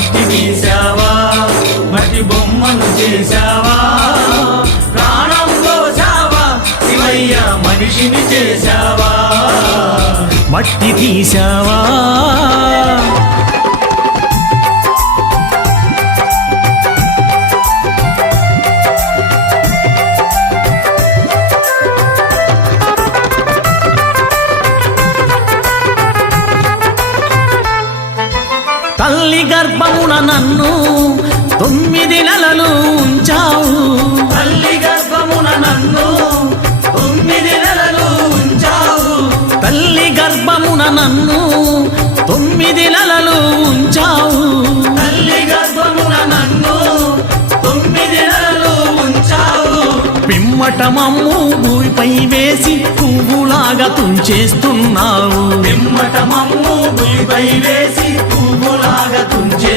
మట్టి తీసావా మట్టి బొమ్మను చేశావా ప్రాణం పోసావా శివయ్య మనిషిని చేశావా మట్టి తీసావా తల్లి గర్భమున నన్ను 9 నెలలు ఉంచావు తల్లి గర్భమున నన్ను 9 నెలలు ఉంచావు తల్లి గర్భమున నన్ను 9 నెలలు ఉంచావు తల్లి గర్భమున నన్ను 9 నెలలు ఉంచావు పిమ్మట మమ్ము భూమిపై వేసి పువ్వులాగా తుంచేస్తున్నావు పిమ్మట మమ్ము భూమిపై వేసి పువ్వులాగా తుంచే